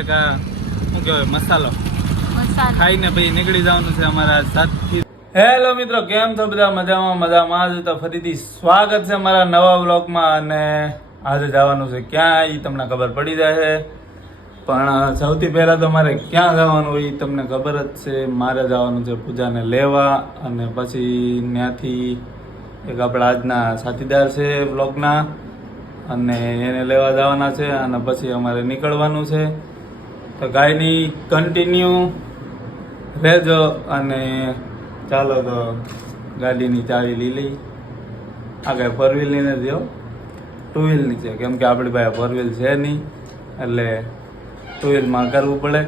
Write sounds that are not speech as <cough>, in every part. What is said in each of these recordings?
એક આ શું કહેવાય મસાલો. ખાઈને પછી નીકળી જવાનું છે અમારા સાથથી હેલો મિત્રો કેમ છો બધા? મજામાં મજામાં. જ તો ફરીથી સ્વાગત છે અમારા નવા બ્લોગમાં અને આજે જવાનું છે ક્યાં એ તમને ખબર પડી જાય પણ સૌથી પહેલા તો મારે ક્યાં જવાનું હોય એ તમને ખબર જ છે. મારે જવાનું છે પૂજાને લેવા અને પછી ત્યાંથી એક આપણા આજના સાથીદાર છે બ્લોગના અને એને લેવા જવાના છે અને પછી અમારે નીકળવાનું છે. તો ગાયની કન્ટિન્યુ રહેજો અને ચાલો તો ગાડીની ચાવી લઈ આગળ ફોર વ્હીલ લઈને હો. ટુ વ્હીલની છે. કેમ કે આપણી પાસે ફોર વ્હીલ છે નહીં, એટલે ટુ વ્હીલમાં કરવું પડે.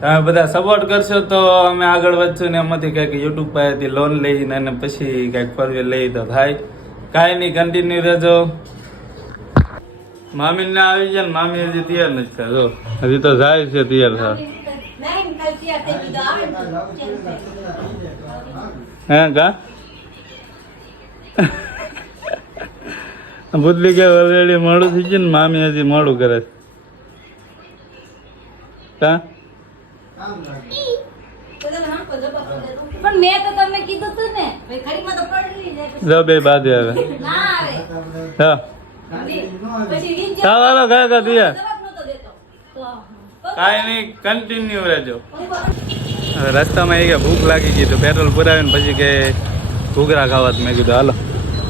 તમે બધા સપોર્ટ કરશો તો અમે આગળ વધશું ને એમાંથી કંઈક યુટ્યુબ પાસેથી લોન લઈને અને પછી કંઈક ફોર વ્હીલ લઈ તો થાય. કાંઈ નહીં કન્ટિન્યુ રહેજો. મામી ના આવી જાય ને મામી હજી તૈયાર નથી થયા. જો હજી તો જાય છે તૈયાર થવા. હે કા? <laughs> બુદ્ધિ કે ઓલરેડી મોડું થઈ ગયું ને મામી હજી મોડું કરે છે. કા? પણ મેં તો તમને કીધું તું ને. ભાઈ ઘડીમાં તો પડી ને જો બે બાદ આવે. ના આવે. હા. ચાલો હાલો ગયા જવાબ નહોતો કાંઈ નહીં કન્ટિન્યુ રહેજો. રસ્તામાં એ કે ભૂખ લાગી ગઈ તો પેટ્રોલ પુરાવીને પછી કે ઘૂઘરા ખાવા મેં કીધું હાલો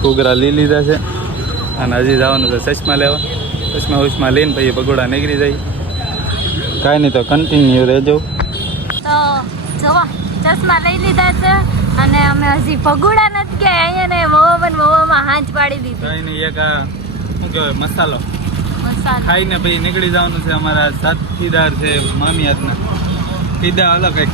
ઘૂઘરા લઈ લીધા છે. અને હજી જવાનું છે ચશ્મા લેવા. ચશ્મા ઉશ્મા લઈને પછી પગોડા નીકળી જાય. કાંઈ નહીં તો કન્ટિન્યુ રહેજો. તો જોવો ચશ્મા લઈ લીધા છે અને અમે હજી પગોડા નથી ગયા અહીંયા ને વવામાં હાંચ પાડી દીધી. કાંઈ નહીં એક આ શું કહેવાય મસાલો. ખાઈને પછી નીકળી જવાનું છે અમારા સાથીદાર છે મામી હાથના કીધા હાલો કંઈક.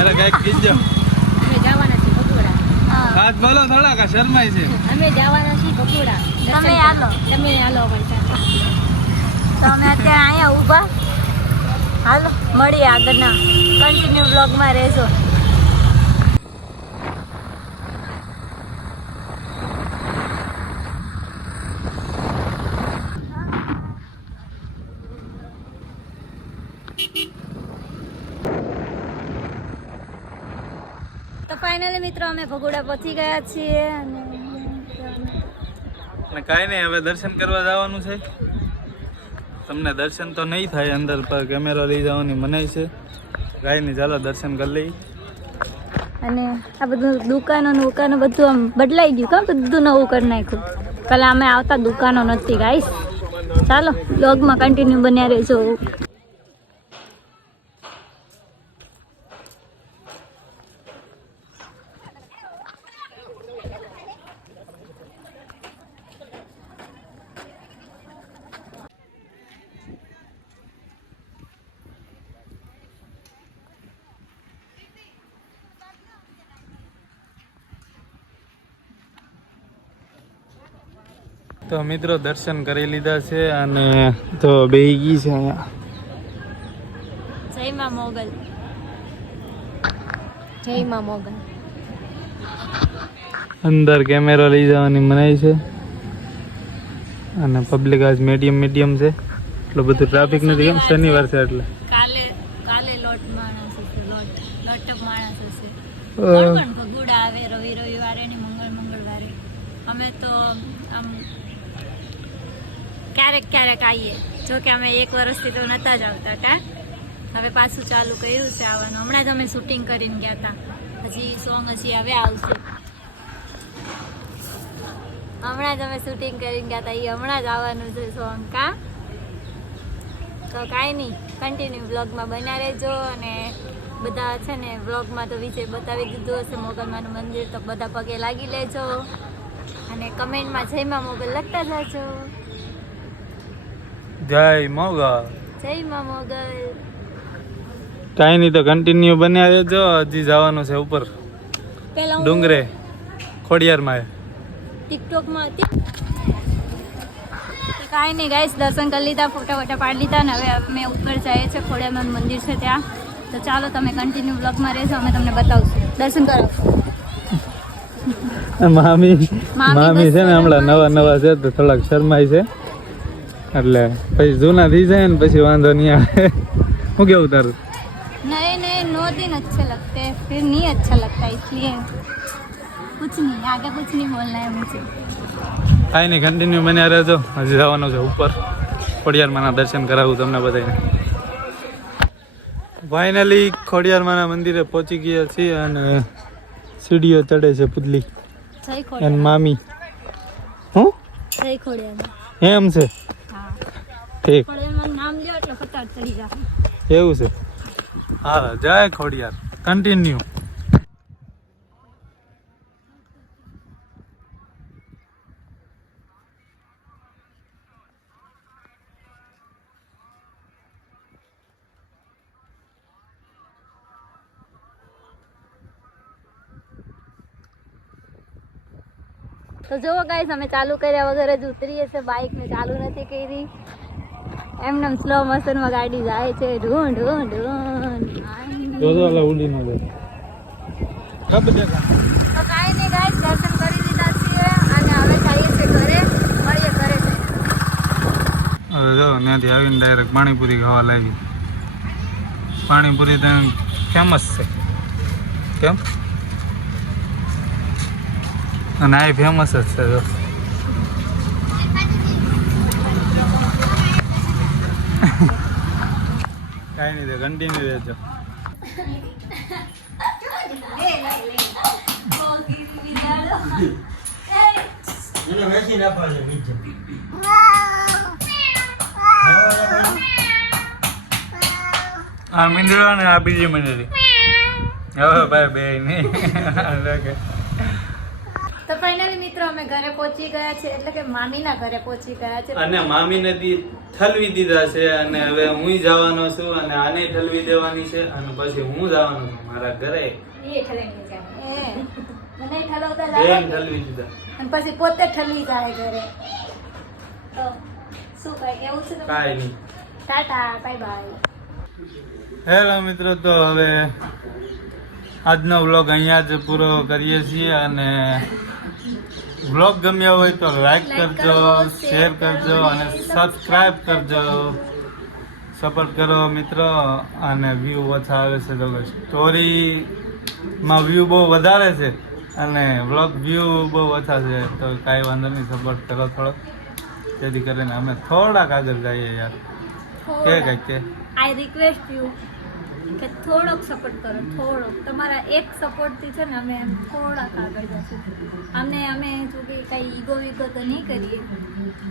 અરે કંઈક કીધો અમે જવાના છીએ ભગોડા હા. હાથ બોલો થોડા કા શરમાય છે. અમે જવાના છીએ ભગોડા તમે આલો તમે આલો અમારી તો અમે અત્યારે અહીંયા ઊભા. હાલો મળીએ આગળના. કન્ટિન્યુ બ્લોગમાં રહેજો. ફાઇનલી મિત્રો અમે ભગોડા પહોંચી ગયા છીએ અને કાંઈ નહીં હવે દર્શન કરવા જવાનું છે. તમને દર્શન તો નહીં થાય અંદર પર કેમેરો લઈ જવાની મનાઈ છે. કાંઈ નહીં ચાલો દર્શન કરી લઈ અને આ બધું દુકાનો દુકાનો બધું આમ બદલાઈ ગયું કાં બધું નવું કરી નાખ્યું? પેલા અમે આવતા દુકાનો નથી ગાઈશ ચાલો બ્લોગમાં કન્ટિન્યુ બન્યા રહેજો. તો મિત્રો દર્શન કરી લીધા છે અને તો બેહી ગઈ છે અહીંયા. જય માં મોગલ. જય માં મોગલ. અંદર કેમેરો લઈ જવાની મનાઈ છે. અને પબ્લિક આજ મીડિયમ મીડિયમ છે. એટલું બધું ટ્રાફિક નથી કેમ? શનિવાર છે એટલે. કાલે કાલે લોટ માણસ હશે લોટ લોટપ માણસ હશે. અ, કોણ કોણ ભગુડા આવે? રવિ રવિવારે ને મંગળ મંગળવારે? અમે તો આમ ક્યારેક ક્યારેક આવીએ. જો કે અમે એક વર્ષથી તો નતા જ આવતા, કા? હવે પાછું ચાલુ કર્યું છે આવવાનું. હમણાં જ અમે શૂટિંગ કરીને ગયા હતા હજી સોંગ હજી હવે આવશે. હમણાં જ અમે શૂટિંગ કરીને ગયા હતા એ હમણાં જ આવવાનું છે સોંગ કા? તો કાંઈ નહીં. કન્ટિન્યુ બ્લોગમાં બન્યા રહેજો અને બધા છે ને બ્લોગમાં તો વિજય બતાવી દીધું હશે. મોગલમાનું મંદિર તો બધા પગે લાગી લેજો. અને કમેન્ટમાં જયમાં મોગલ લખતા જાજો. જય મોગલ. જય માં મોગલ. કાંઈ નહીં તો કન્ટિન્યુ બન્યા રહેજો. હજી જવાનું છે ઉપર. ડુંગરે. ખોડિયારમાં. ટિકટોકમાં કાંઈ નહીં ગાઈસ દર્શન કરી લીધા ફોટા વોટા પાડી લીધા ને હવે અમે ઉપર જઈએ છીએ. ખોડિયારમાં મંદિર છે ત્યાં. તો ચાલો તમે કન્ટિન્યુ બ્લોગમાં રહેજો અમે તમને બતાવશું. દર્શન કરો. મામી મામી મામી છે ને હમણાં નવા નવા છે તો થોડાક શરમાય છે. એટલે પછી જૂના થઈ જાય ને પછી વાંધો નહીં આવે શું કેવું તારું नए नए नौ दिन अच्छे लगते हैं फिर नहीं अच्छा लगता इसलिए कुछ नहीं आगे कुछ नहीं बोलना है मुझे કાંઈ નહીં કન્ટિન્યુ બન્યા રહેજો હજી જવાનું છે ઉપર ખોડિયારમાંના દર્શન કરાવું તમને બધાને ફાઇનલી ખોડિયારમાંના મંદિરે પહોંચી ગયા છીએ અને સીડીઓ ચડે છે પુતલી જય અને ખોડિયાર મામી હું જય ખોડિયાર એમ છે હા ઠીક ખોડિયાર નામ લ્યો એટલે ફટાફટ ચડી જાય. એવું છે? હા જય ખોડિયાર. કન્ટિન્યુ તો જુઓ ગાઈસ અમે ચાલુ કર્યા વગર જ ઉતરીએ છે બાઇક ને ચાલુ નથી કરી. એમને સ્લો મોશનમાં ગાડી જાય છે ઢૂંઢ ઢૂંઢ ઢૂંઢ. જો જો ઓલા ઉડી. ન જાય કબ દેખા તો કાઈ નહીં ગાઈસ દર્શન કરી લીધા છીએ અને હવે જઈએ છે ઘરે. મળીએ ઘરે. હવે જો ત્યાંથી આવીને ડાયરેક્ટ પાણીપુરી ખાવા લાગી. પાણીપુરી ત્યાં ફેમસ છે. કેમ? અને આ ફેમસ જ છે જો. કાંઈ નહીં તો કન્ટિન્યુ રહેજો આ મીંદડો ને આ બીજી મીંદડી હવે ભાઈ બે નહીં. <laughs> તો ફાઇનલી મિત્રો અમે ઘરે પહોંચી ગયા છે એટલે કે મામીના ઘરે પહોંચી ગયા છે. અને મામી દી ઠલવી દીધા છે અને હવે હું જવાનો છું અને આને ઠલવી દેવાની છે અને પછી હું જવાનો છું મારા ઘરે. એ ઠલવી જાય. એ મને ઠલવતા લાગે ઠલવી દીધા. અને પછી પોતે ઠલવી જાય ઘરે. તો શું કઈ એવું છે તમારે? નહીં. ટાટા બાય બાય હેલો મિત્રો તો હવે આજનો વ્લોગ અહીંયા જ પૂરો કરીએ છીએ અને વ્લોગ ગમ્યો હોય તો લાઈક કરજો શેર કરજો અને સબસ્ક્રાઈબ કરજો. સપોર્ટ કરો મિત્રો અને વ્યૂ ઓછા આવે છે તો સ્ટોરીમાં વ્યૂ બહુ વધારે છે અને વ્લોગ વ્યૂ બહુ ઓછા છે તો કાંઈ વાંધો નહીં સપોર્ટ કરો થોડોક. જેથી કરીને અમે થોડાક આગળ જઈએ યાર. કે કંઈક કે? આઈ રિક્વેસ્ટ યુ કે થોડોક સપોર્ટ કરો થોડોક. તમારા એક સપોર્ટથી છે ને અમે એમ થોડાક આગળ જશું અમને અમે જો કે કંઈ ઈગો વિગો તો નહીં કરીએ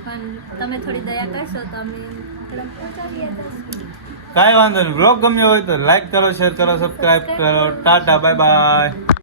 પણ તમે થોડી દયા કરશો તો અમે કાંઈ વાંધો નહીં. બ્લોગ ગમ્યો હોય તો લાઈક કરો શેર કરો સબસ્ક્રાઈબ કરો. Tata bye bye